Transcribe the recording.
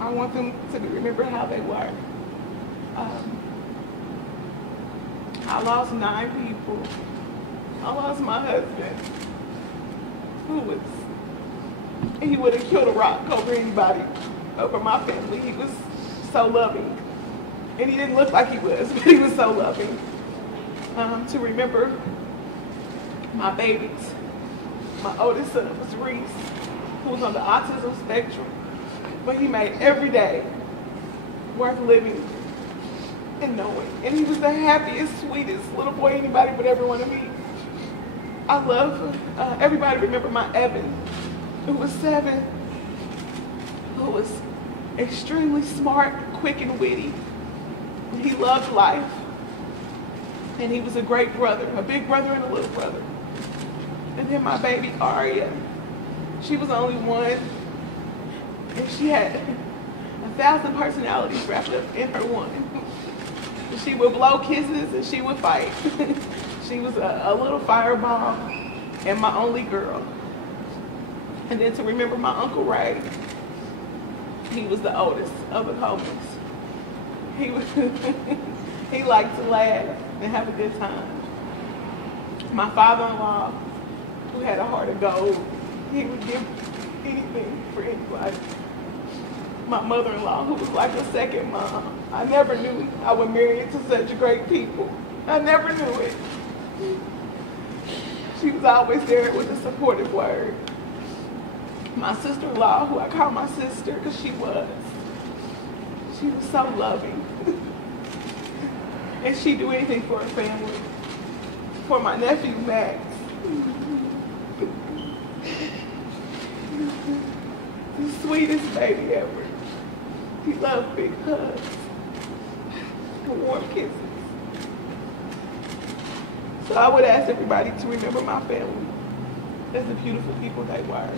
I want them to remember how they were. I lost 9 people. I lost my husband, he would have killed a rock over anybody, over my family. He was so loving. And he didn't look like he was, but he was so loving. To remember my babies. My oldest son was Reese, who was on the autism spectrum, but he made every day worth living and knowing. And he was the happiest, sweetest little boy anybody would ever want to meet. I love everybody remember my Evan, who was 7, who was extremely smart, quick, and witty. He loved life. And he was a great brother, a big brother and a little brother. And then my baby Aria, she was only 1, and she had 1,000 personalities wrapped up in her one. She would blow kisses and she would fight. She was a little fireball and my only girl. And then to remember my Uncle Ray, he was the oldest of the homies. He liked to laugh and have a good time. My father-in-law, who had a heart of gold, he would give anything for anybody. My mother-in-law, who was like a second mom. I never knew I would marry into such great people. I never knew it. She was always there with a supportive word. My sister-in-law, who I call my sister because she was so loving. And she'd do anything for her family. For my nephew, Max. The sweetest baby ever. He loved big hugs and warm kisses. So I would ask everybody to remember my family as the beautiful people they were.